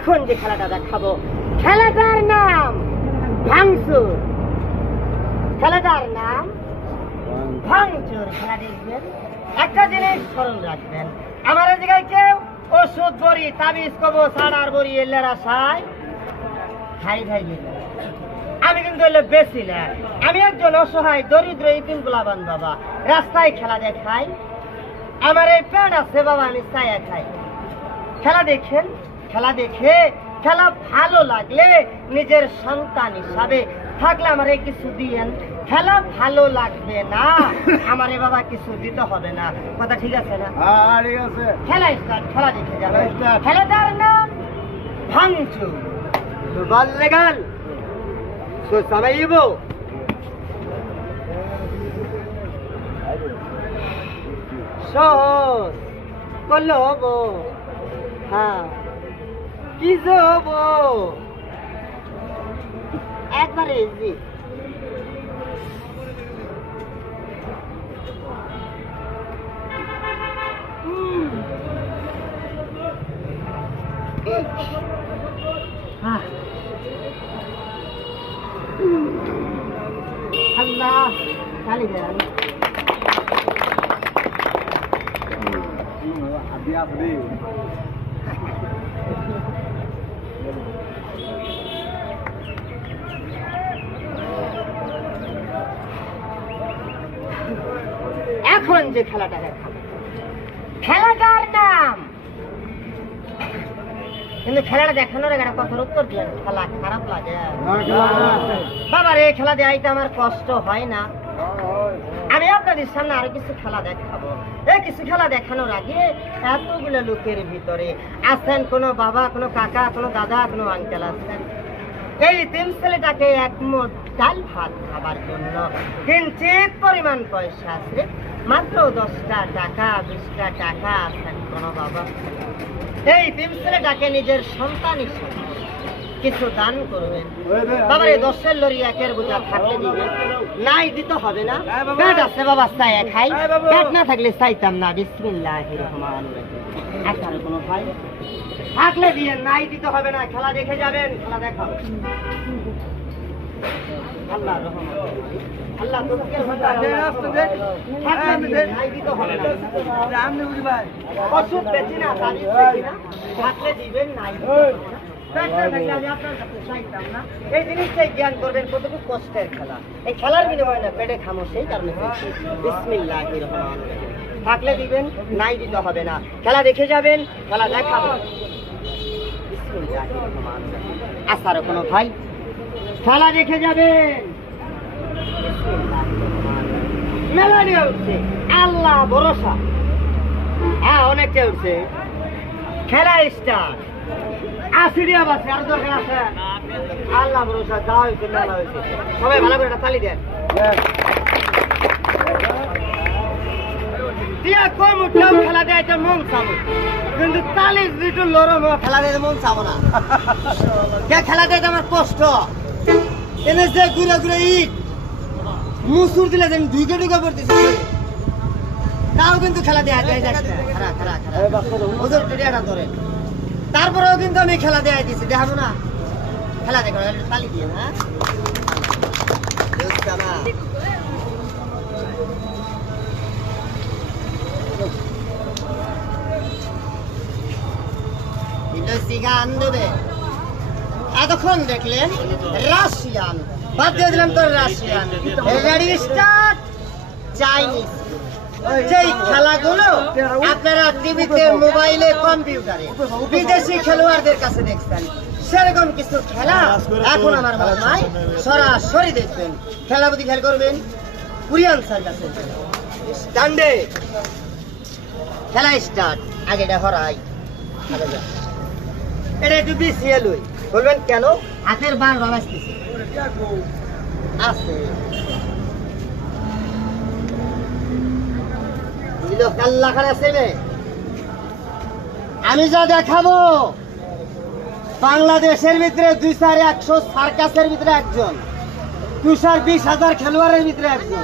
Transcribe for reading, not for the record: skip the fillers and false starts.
এখন যে খেলাটা দেখাবো খেলাটার নাম ভাঙচুর। খেলাটার নাম ভাঙচুর। খেলা দেখবেন, একটা জিনিস স্মরণ রাখবেন, আমার এই জায়গায় কেউ ওষুধ বড়ি তাবিজ কবো সাড়ার বড়ি এলের আশায় খাই খাই দিলেন। আমি কিন্তু এলে বেশি না, আমি একজন অসহায় দরিদ্র ইতিম গোলাবান বাবা, রাস্তায় খেলা দেখাই। আমার এই প্যান্ট আছে বাবা, আমি চায়া খাই। খেলা দেখেন, খেলা দেখে খেলা ভালো লাগলে নিজের সন্তান হিসাবে থাকলে আমারে কিছু দিয়েন। খেলা ভালো লাগবে না আমারে বাবা কিছু দিতে হবে না। কথা ঠিক আছে না? ঠিক আছে। খেলা স্টার্ট। খেলা দেখে যাবে। খেলাটার নাম ভাঙচুর। বল লেগাল তো সবাই সহজ করলে হবো। হ্যাঁ কি যে হবো একবারে ইজি। আল্লাহ খালি দেন। এখন যে খেলাটা দেখাবো খেলাটার নাম, কিন্তু খেলাটা দেখানোর একটা কথার উত্তর দিলেন, খেলা খারাপ লাগে বাবা রে। খেলা দেখাইতে আমার কষ্ট হয় না। আমি আপনাদের সামনে আরো কিছু খেলা দেখাবো। এই কিছু খেলা দেখানোর আগে এতগুলো লোকের ভিতরে আছেন কোনো বাবা, কোনো কাকা, কোনো দাদা, কোনো আঙ্কেল আছেন। এই তিন ছেলেটাকে এক মুঠ ডাল ভাত খাবার জন্য কিঞ্চিত পরিমাণ পয়সা আছে, মাত্র 10টা টাকা 20টা টাকা আছেন কোনো বাবা। এই তিন ছেলেটাকে নিজের সন্তান হিসেবে কিছু দান করবেন। বাবার এই 10-এর লরি 1-এর বোঝা থাকলে দিবেন, নাই দিতে হবে না। পেট আছে বাবা, চাই খাই, পেট না থাকলে চাইতাম না। বিসমিল্লাহির রহমানির রহিম। আসার কোনো ভাই থাকলে দিয়ে, নাই দিতে হবে না। খেলা দেখে যাবেন, খেলা দেখাও। আল্লাহ রহমান, আল্লাহ তোদের নাই দিতে হবে না। ওষুধ বেশি না, তাবিজ বেশি না, থাকলে দিবেন, নাই দিতে হবে না। এই জিনিসটাই জ্ঞান করবেন কতটুকু কষ্টের খেলা। এই খেলার বিনিময়ে না পেটে খামো, সেই কারণে বিসমিল্লাহির রহমানির রহিম। থাকলে দিবেন, নাই দিতে হবে না। খেলা দেখে যাবেন, খেলা দেখাবো। বিসমিল্লাহির রহমানির রহিম। আসার কোনো ভাই খেলা দেখে যাবেন। মেলা নিয়ে উঠছে, আল্লাহ ভরসা। হ্যাঁ অনেকটা উঠছে। খেলা স্টার্ট। 80 টাকা বাসে আর দরকার আছে? আল্লাহ ভরসা, যা হয়েছে মেলা হয়েছে। সবাই ভালো করে একটা তালি দেন। দিয়া কই মুঠলাম খেলা দেয় তো মন চাবো, কিন্তু তালি দুটো লরম খেলা দেয় মন চাবো না। কে খেলা দেয় আমার কষ্ট। এনে যে ঘুরে ঘুরে ইট মুসুর দিলে যেন ঢুকে ঢুকে পড়তেছে, তাও কিন্তু খেলা দেয়া যায় যাচ্ছে। খারা খারা খারা ওদের টেডিয়াটা ধরে, তারপরেও কিন্তু আমি খেলা দেয়া দিচ্ছি। দেখাবো না? খেলা দেখো, তালি দিয়ে না। গান দেবে। এতক্ষণ দেখলেন রাশিয়ান, বাদ দিয়ে দিলাম তোর রাশিয়ান। Ready start. চাইনিজ। যেই খেলাগুলো আপনারা টিভিতে, মোবাইলে, কম্পিউটারে বিদেশি খেলোয়াড়দের কাছে দেখছেন, সেরকম কিছু খেলা এখন আমার মাথায় সরাসরি দেখবেন। খেলা বুদ্ধি খেয়াল করবেন। কোরিয়ান স্যার কাছে স্ট্যান্ডে খেলা স্টার্ট। আগে এটা হরাই, এটা একটু বিছিয়ে লই। বলবেন কেন? হাতের বার বাবাইতেছে আছে। আমি যা দেখাবো বাংলাদেশের ভিতরে 200-100 সার্কাসের ভিতরে একজন, 220,000 খেলোয়াড়ের ভিতরে একজন।